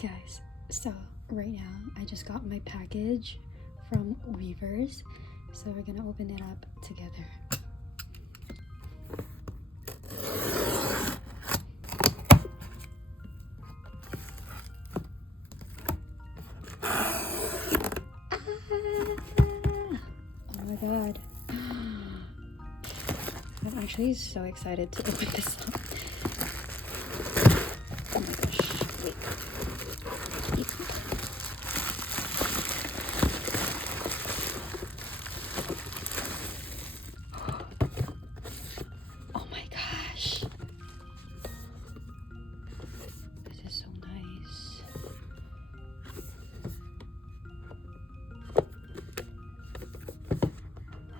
guys, so right now I just got my package from Weavers, so we're gonna open it up together. Oh my god. I'm actually so excited to open this up. Oh my gosh, wait. Oh my gosh. This is so nice.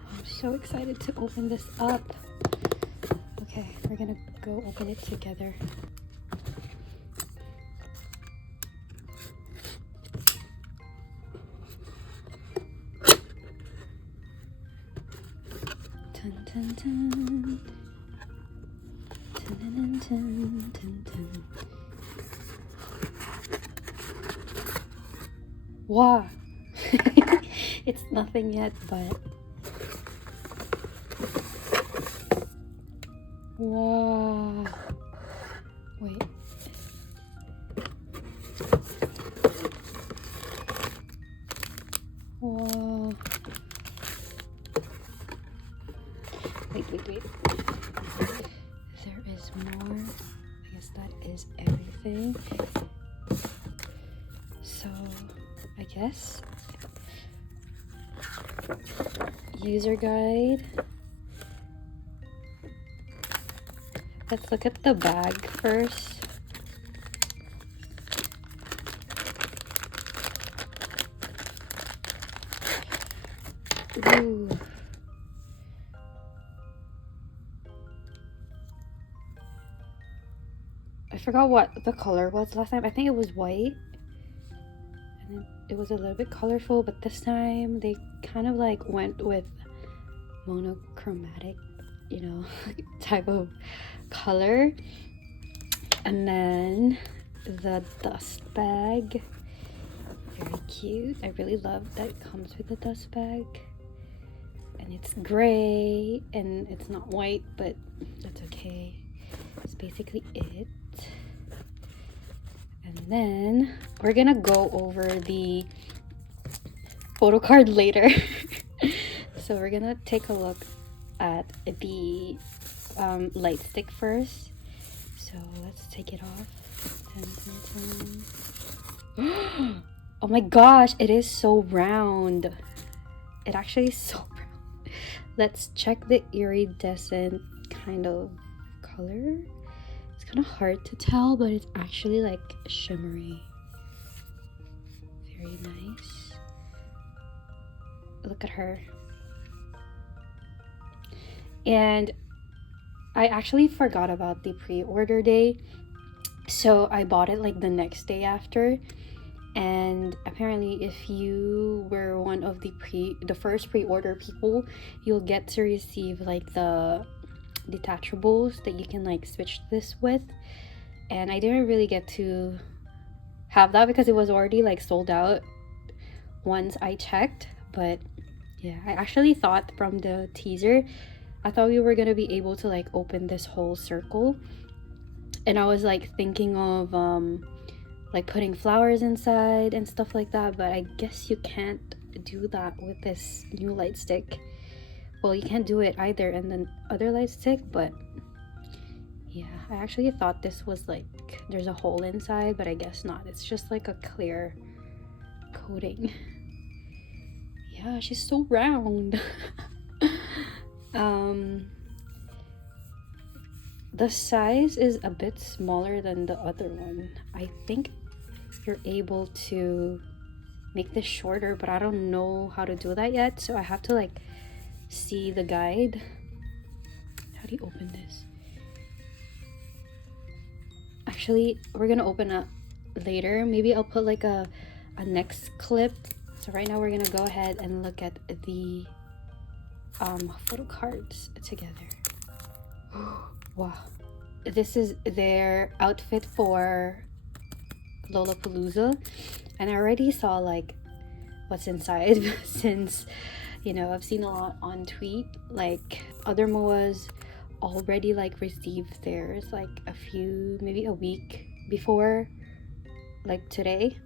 I'm so excited to open this up. Okay, we're gonna go open it together. Dun, dun, dun. Dun, dun, dun, dun, dun. Wow. It's nothing yet, but wow. Wait. Wow. Wait. There is more. I guess that is everything. So, I guess user guide. Let's look at the bag first. Ooh. I forgot what the color was last time. I think it was white. And it was a little bit colorful, but this time they kind of like went with monochromatic, you know, type of color. And then the dust bag. Very cute. I really love that it comes with the dust bag. And it's gray and it's not white, but that's okay. That's basically it. And then we're gonna go over the photo card later. So we're gonna take a look at the Lightstick first. So let's take it off. Dun, dun, dun. Oh my gosh, it is so round. It actually is so round. Let's check the iridescent kind of color. It's kind of hard to tell, but it's actually like shimmery. Very nice. Look at her. And I actually forgot about the pre-order day, so I bought it like the next day after. And apparently if you were one of the first pre-order people, you'll get to receive like the detachables that you can like switch this with. And I didn't really get to have that because it was already like sold out once I checked. But yeah, I actually thought from the teaser, I thought we were gonna be able to like open this whole circle, and I was like thinking of like putting flowers inside and stuff like that, but I guess you can't do that with this new Lightstick. Well, you can't do it either in the other Lightstick, but yeah, I actually thought this was like there's a hole inside, but I guess not. It's just like a clear coating. Yeah, she's so round. The size is a bit smaller than the other one. I think you're able to make this shorter, but I don't know how to do that yet, so I have to like see the guide. How do you open this? Actually, we're gonna open up later. Maybe I'll put like a next clip. So right now we're gonna go ahead and look at the photo cards together. Wow, this is their outfit for Lollapalooza, and I already saw like what's inside since, you know, I've seen a lot on tweet, like other moas already like received theirs like a few, maybe a week before like today.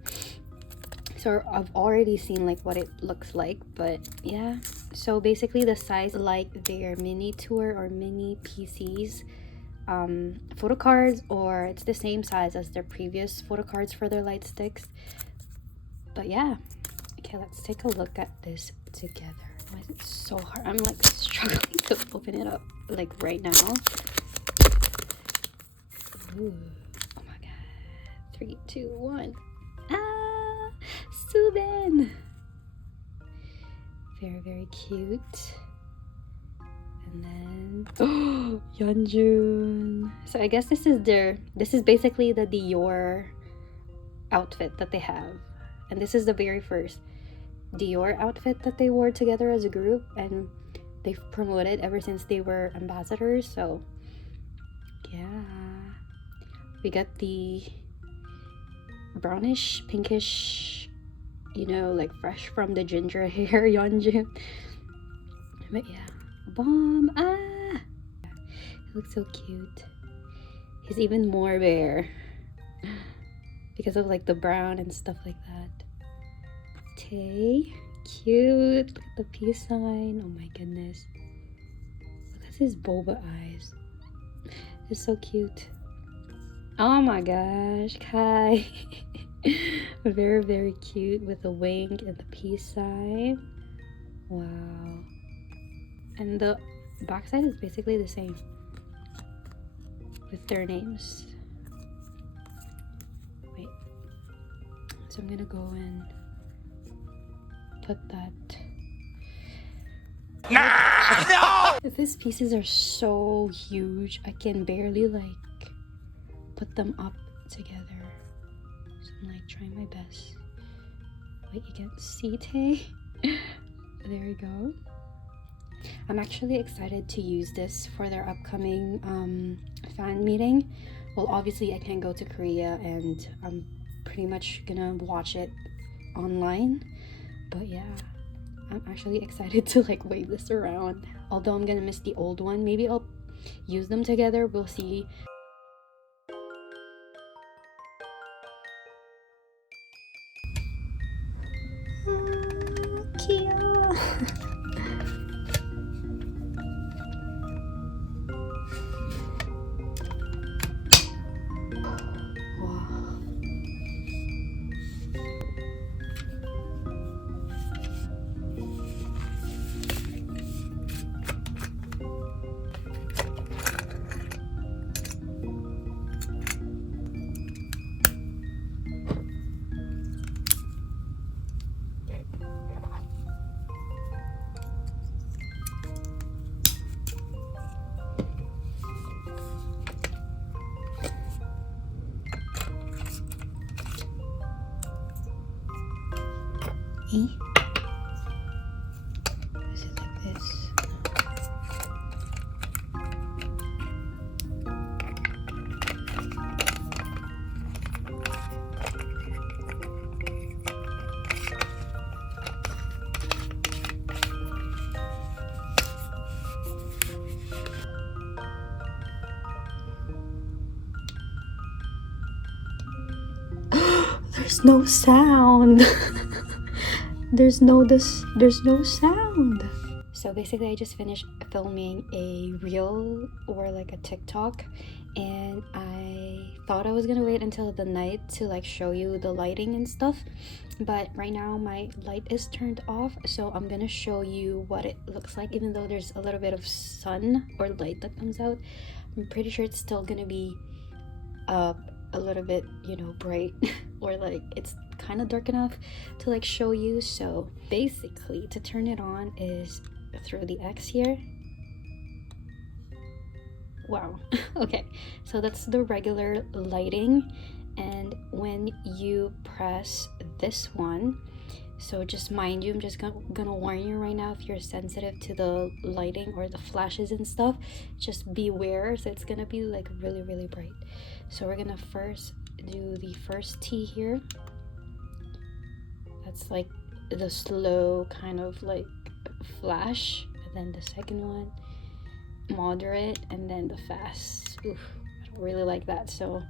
So I've already seen like what it looks like. But yeah, so basically the size like their mini tour or mini PCs photo cards, or it's the same size as their previous photo cards for their light sticks. But yeah, okay, let's take a look at this together. Why is it so hard? I'm like struggling to open it up like right now. Ooh, oh my god. 3, 2, 1. Ah, soobin. Very, very cute. And then oh, yeonjun. So I guess this is basically the Dior outfit that they have, and this is the very first Dior outfit that they wore together as a group, and they've promoted ever since they were ambassadors. So yeah, we got the brownish pinkish, you know, like fresh from the ginger hair yeonjun. But yeah, bomb. Ah, it looks so cute. He's even more bare because of like the brown and stuff like that. Tay, cute. Look at the peace sign. Oh my goodness, look at his boba eyes. It's so cute. Oh my gosh, Kai. Very, very cute with the wing and the peace sign. Wow. And the backside is basically the same with their names. Wait, so I'm gonna go and put that. No! These pieces are so huge, I can barely like put them up together. So I'm like trying my best. Wait, you can't see Tay? There we go. I'm actually excited to use this for their upcoming fan meeting. Well, obviously I can't go to Korea, and I'm pretty much gonna watch it online. But yeah, I'm actually excited to like wave this around. Although I'm gonna miss the old one. Maybe I'll use them together. We'll see. Cute. Is it like this? There's no sound. There's no sound. So basically I just finished filming a reel or like a TikTok, and I thought I was gonna wait until the night to like show you the lighting and stuff, but right now my light is turned off, so I'm gonna show you what it looks like. Even though there's a little bit of sun or light that comes out, I'm pretty sure it's still gonna be a little bit, you know, bright or like it's kind of dark enough to like show you. So basically to turn it on is through the X here. Wow. Okay, so that's the regular lighting, and when you press this one, so just mind you, I'm just gonna warn you right now, if you're sensitive to the lighting or the flashes and stuff, just beware. So it's gonna be like really, really bright. So we're gonna first do the first tea here. That's like the slow kind of like flash, and then the second one moderate, and then the fast. Oof, I don't really like that. So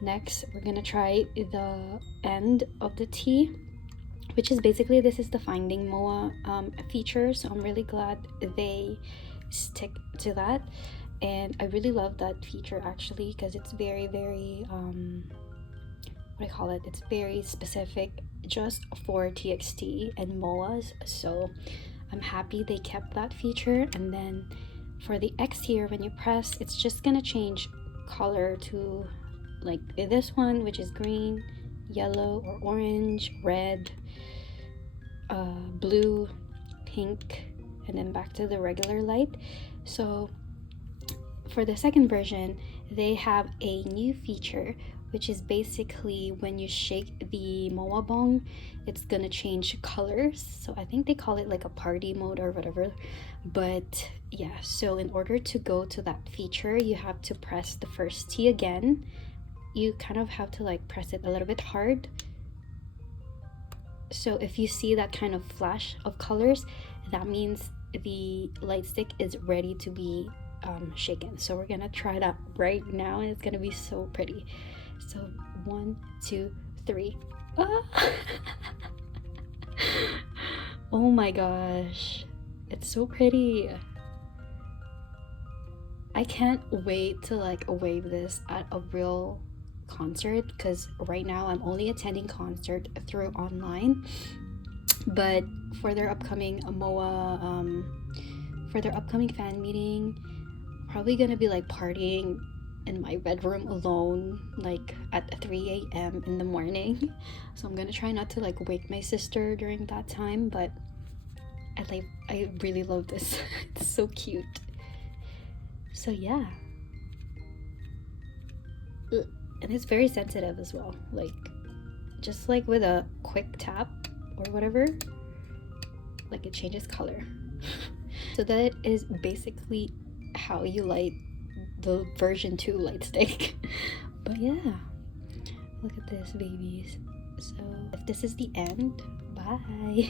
next we're gonna try the end of the tea, which is basically, this is the Finding Moa feature, so I'm really glad they stick to that. And I really love that feature actually, because it's very what I call it, it's very specific just for TXT and MOAs, so I'm happy they kept that feature. And then for the X here, when you press, it's just gonna change color to like this one, which is green, yellow or orange, red, blue, pink, and then back to the regular light. So for the second version, they have a new feature, which is basically when you shake the moabong, it's gonna change colors. So I think they call it like a party mode or whatever. But yeah, so in order to go to that feature, you have to press the first T again. You kind of have to like press it a little bit hard. So if you see that kind of flash of colors, that means the light stick is ready to be shaken. So we're gonna try that right now, and it's gonna be so pretty. So 1, 2, 3. Ah! Oh my gosh, it's so pretty. I can't wait to like wave this at a real concert, because right now I'm only attending concert through online. But for their upcoming MOA, for their upcoming fan meeting, probably gonna be like partying in my bedroom alone, like at 3 a.m. in the morning. So I'm gonna try not to like wake my sister during that time, but I really love this. It's so cute. So yeah, and it's very sensitive as well, like just like with a quick tap or whatever, like it changes color. So that is basically how you light the version 2 light stick. But yeah, look at this, babies. So if this is the end, bye.